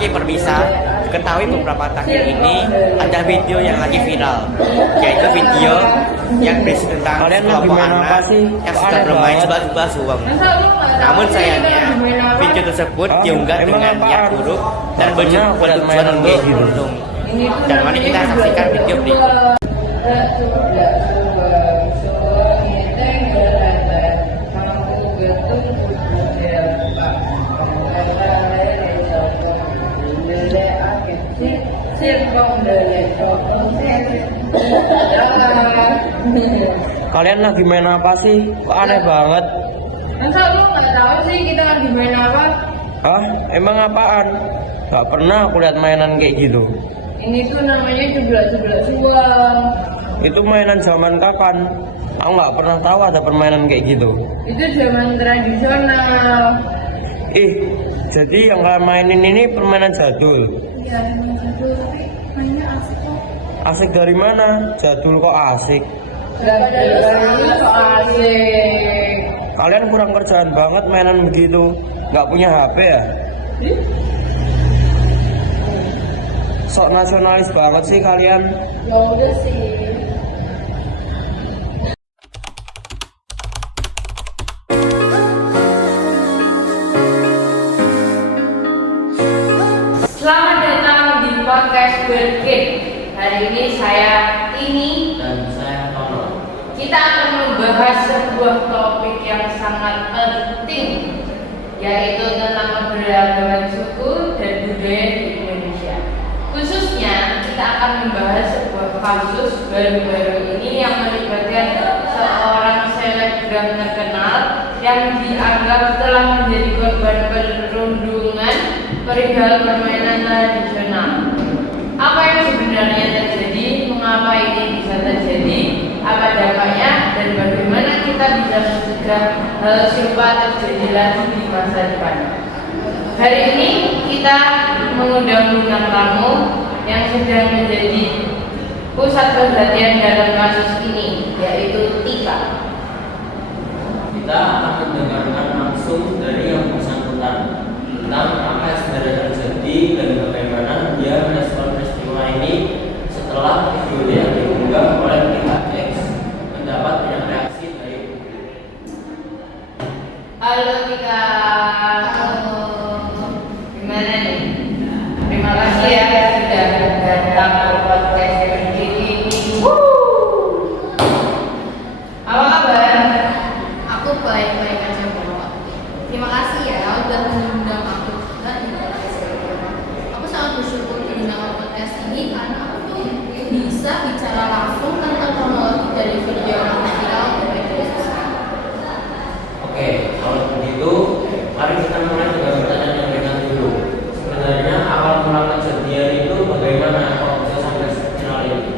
lagi permisah, ketahui beberapa tahun ini ada video yang lagi viral, yaitu video yang berisi tentang kelompok anak yang sudah bermain jebak-jebak uang. Namun sayangnya video tersebut diunggah dengan niat buruk dan bertujuan untuk beruntung. Dan mari kita saksikan video berikut. Kalian lagi main apa sih? Kok aneh banget? Masa lu nggak tahu sih kita lagi main apa? Hah? Emang apaan? Gak pernah aku lihat mainan kayak gitu. Ini tuh namanya jeblak-jeblak uang. Itu mainan zaman kapan? Aku nggak pernah tahu ada permainan kayak gitu. Itu zaman tradisional. Jadi yang kalian mainin ini permainan jadul. Iya, zaman jadul tapi mainnya asik kok. Asik dari mana? Jadul kok asik? Jadul kok asik. Kalian kurang kerjaan banget mainan begitu. Nggak punya HP ya? Sok nasionalis banget sih kalian. Ya udah sih. Selamat datang di podcast Berkit. Hari ini saya Dan saya Tono. kita akan membahas sebuah topik yang sangat penting, yaitu tentang keberagaman suku dan budaya di Indonesia. Khususnya kita akan membahas sebuah kasus baru-baru ini yang melibatkan seorang selebgram terkenal yang dianggap telah menjadi korban perundungan perihal permainan tradisional. Apa yang sebenarnya terjadi, mengapa ini bisa terjadi, apa dampaknya, dan bagaimana kita bisa mencegah hal serupa terjadi lagi di masa depan. Hari ini kita mengundang bintang tamu yang sedang menjadi pusat perhatian dalam kasus ini, yaitu Tika. Kita akan mendengarkan langsung dari yang bersangkutan tentang apa yang sebenarnya terjadi dan bagaimana dia merespon peristiwa ini setelah video yang diunggah oleh pihak X mendapat banyak reaksi dari publik. Halo Tika. Halo. Gimana nih? Terima kasih ya sudah datang ke podcast ini. Apa kabar? Aku baik-baik aja kok. Terima kasih ya udah mengundang aku dan aku sangat bersyukur diundang podcast ini karena aku tuh bisa bicara langsung tentang kronologi dari video yang viral di media sosial. Oke, kalau begitu mari kita mulai dengan pertanyaan yang ringan dulu. Sebenarnya awal mula kejadian itu bagaimana kok bisa sampai viral ini?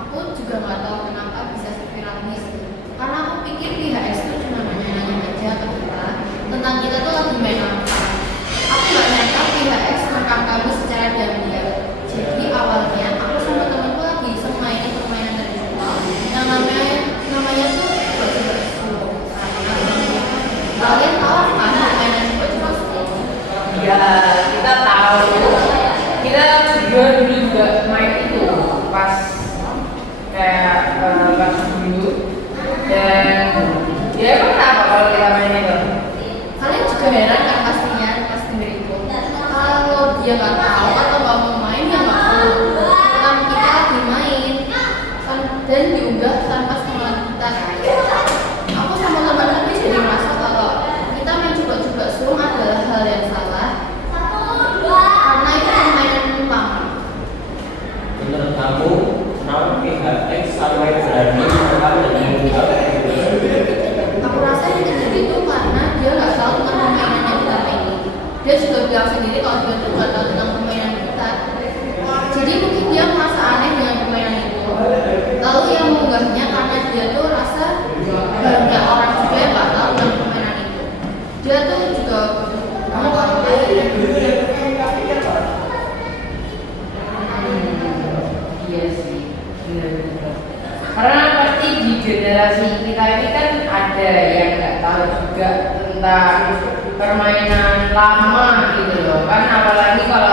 Aku juga nggak tahu kenapa bisa seviral ini sih. Karena aku pikir pihak S itu cuma nanya-nanya aja ke kita tentang kita tuh lagi main apa. Aku nggak nyangka pihak S merekam kami secara diam-diam. Jadi awalnya aku sama temanku lagi iseng mainin permainan tradisional yang namanya tuh coba-coba slow. Kalian tahu kan permainan coba-coba slow? Ya, kita tahu. Kita juga main itu pas kayak pas dulu. Dan ya emang kenapa kalau kita main itu? Kalian juga heran kan pastinya pas dengeriku. Kalau dia nggak tahu atau nggak mau main ya nggak perlu. Kan kita lagi main dan diunggah tanpa semangat kita. Aku sama teman-teman jadi merasa kalau kita main coba-coba sulung adalah hal yang salah karena itu permainan lama. Menurut kamu, kenapa pihak X sampai berani merekam dan mengunggah video tersebut? Aku rasa yang terjadi itu karena dia nggak tahu tentang permainan yang kita mainin. Dia juga bilang sendiri kalau dia tuh nggak tahu tentang permainan kita. Jadi mungkin dia merasa aneh dengan permainan itu. Lalu yang mengunggahnya karena dia tuh rasa banyak orang juga yang nggak tahu tentang permainan itu. Dia tuh juga mau kalau Iya sih, benar-benar. Karena pasti di generasi kita ini kan ada yang nggak tahu juga tentang permainan lama gitu loh kan, apalagi kalau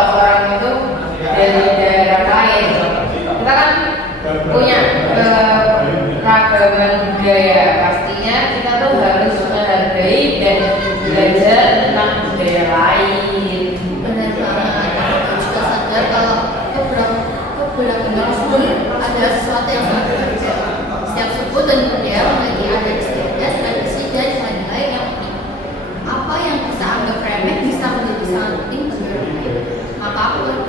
dan budaya memiliki adat istiadat, tradisi, dan nilai-nilai yang unik. Apa yang bisa anggap remeh bisa menjadi sangat penting bagi orang lain.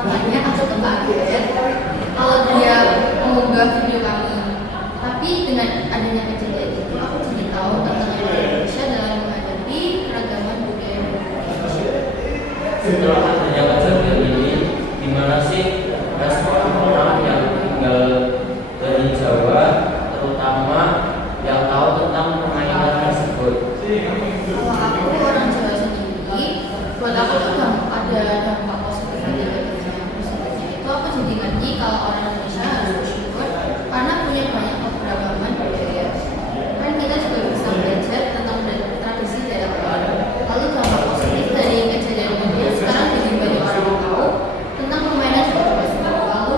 Makanya aku kaget kalau dia mengunggah video kami. Tapi dengan adanya kejadian itu, aku jadi tahu tentang Indonesia dalam menghadapi keragaman budaya Indonesia. Setelah adanya kejadian ini, gimana sih respon orang yang tinggal dari Jawa, terutama yang tahu tentang permainan tersebut? Kalau aku orang Jawa sendiri, buat aku tuh ada dampak positif dan negatifnya. Positifnya itu aku jadi ngerti kalau orang Indonesia harus bersyukur karena punya banyak keberagaman budaya. Kan kita juga bisa belajar tentang tradisi daerah lain. Lalu dampak positif dari kejadian ini sekarang jadi banyak orang tahu tentang permainan bebas. Lalu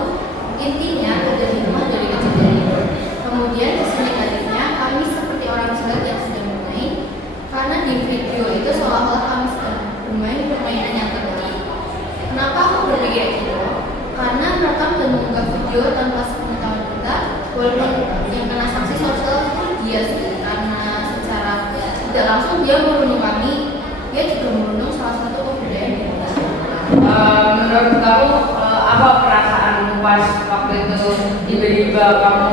intinya ada hikmah dari kejadian ini. Kemudian sisi negatifnya kami seperti orang Jawa yang sedang bermain karena di video itu seolah-olah kami sedang bermain permainan yang terlarang. Kenapa aku berpikir gitu? Karena merekam dan mengunggah video tanpa sepengetahuan kita, walaupun yang kena sanksi sosial itu dia sih, karena secara tidak langsung dia merundung kami, dia juga merundung salah satu kebudayaan di Indonesia. Menurut kamu apa perasaanmu pas waktu itu tiba-tiba kamu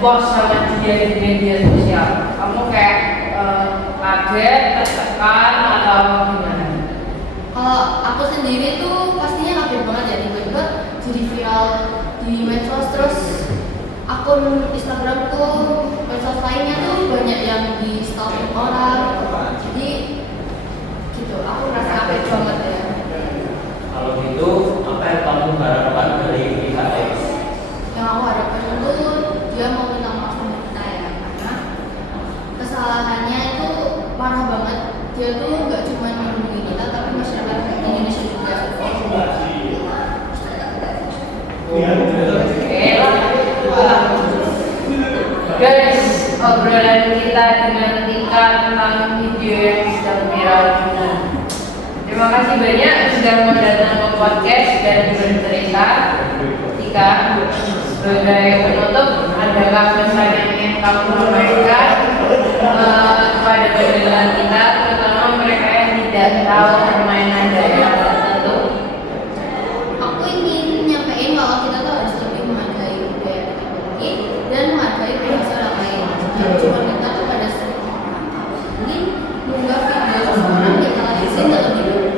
post sama dia di media sosial? Kamu kayak kaget, tertekan atau gimana? Kalau aku sendiri tuh pastinya kaget banget ya, tiba-tiba jadi viral di medsos, terus akun Instagramku, medsos lainnya tuh banyak yang di stalking orang. Jadi gitu, aku merasa kaget banget ya. Kalau gitu, apa yang kamu harapkan dari pihak X? Yang aku harapkan itu dia mau minta maaf sama kita ya, karena kesalahannya itu parah banget. Dia tuh nggak cuma melindungi kita, tapi masyarakat Indonesia juga. Guys, obrolan kita dengan Tika tentang video yang sedang viral ini. Terima kasih banyak sudah mau datang ke podcast dan bercerita. Tika, sebagai penutup, adakah pesan yang ingin kamu sampaikan kepada pendengar kita, terutama mereka yang tidak tahu permainan daerah tertentu? Aku ingin nyampein kalau kita tuh harus lebih menghargai budaya kita sendiri dan menghargai bahasa orang lain. Jangan cuma minta kepada semua orang, ini mengunggah video seseorang yang telah izin terlebih dahulu.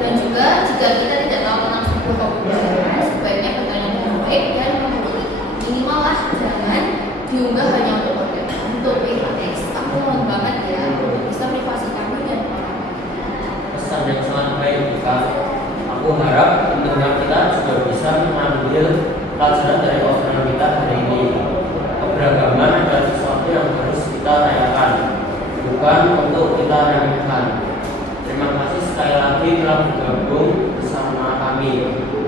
Dan juga jika kita tidak tahu tentang sebuah kebudayaan, sebaiknya bertanya dengan baik dan menghormati. Minimal lah jangan diunggah hanya untuk konten. Untuk pihak X, aku mohon banget ya untuk bisa privasi kami dan orang lain. Pesan yang sangat baik, Tika. Aku harap pendengar kita juga bisa mengambil pelajaran dari obrolan kita hari ini. Keberagaman adalah sesuatu yang harus kita rayakan, bukan untuk kita remehkan. Terima kasih sekali lagi telah bergabung bersama kami,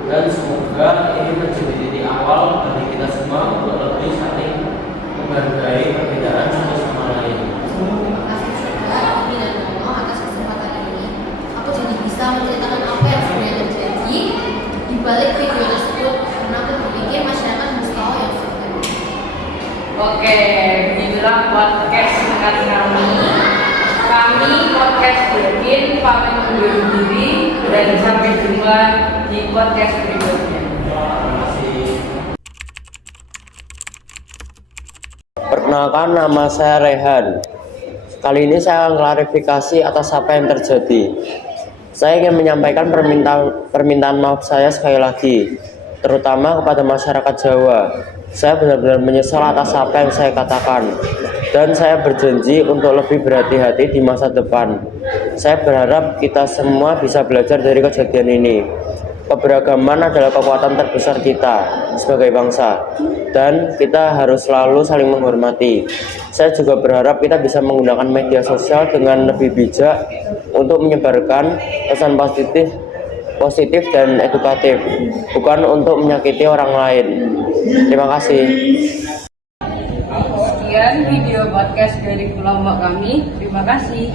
dan semoga ini menjadi titik awal bagi kita semua untuk lebih saling menghargai perbedaan satu sama lain. Terima kasih juga Ibi dan Nono atas kesempatan ini. Aku jadi bisa menceritakan apa yang sebenarnya terjadi di balik video tersebut, karena aku berpikir masyarakat harus tahu yang sebenarnya. Oke, begitulah podcast singkat kami. Kami podcast Berkin pamit undur diri dan sampai jumpa di podcast berikutnya. Perkenalkan, nama saya Rehan. Kali ini saya akan klarifikasi atas apa yang terjadi. Saya ingin menyampaikan permintaan maaf saya sekali lagi, terutama kepada masyarakat Jawa. Saya benar-benar menyesal atas apa yang saya katakan, dan saya berjanji untuk lebih berhati-hati di masa depan. Saya berharap kita semua bisa belajar dari kejadian ini. Keberagaman adalah kekuatan terbesar kita sebagai bangsa, dan kita harus selalu saling menghormati. Saya juga berharap kita bisa menggunakan media sosial dengan lebih bijak untuk menyebarkan pesan positif dan edukatif, bukan untuk menyakiti orang lain. Terima kasih. Sekian video podcast dari kelompok kami. Terima kasih.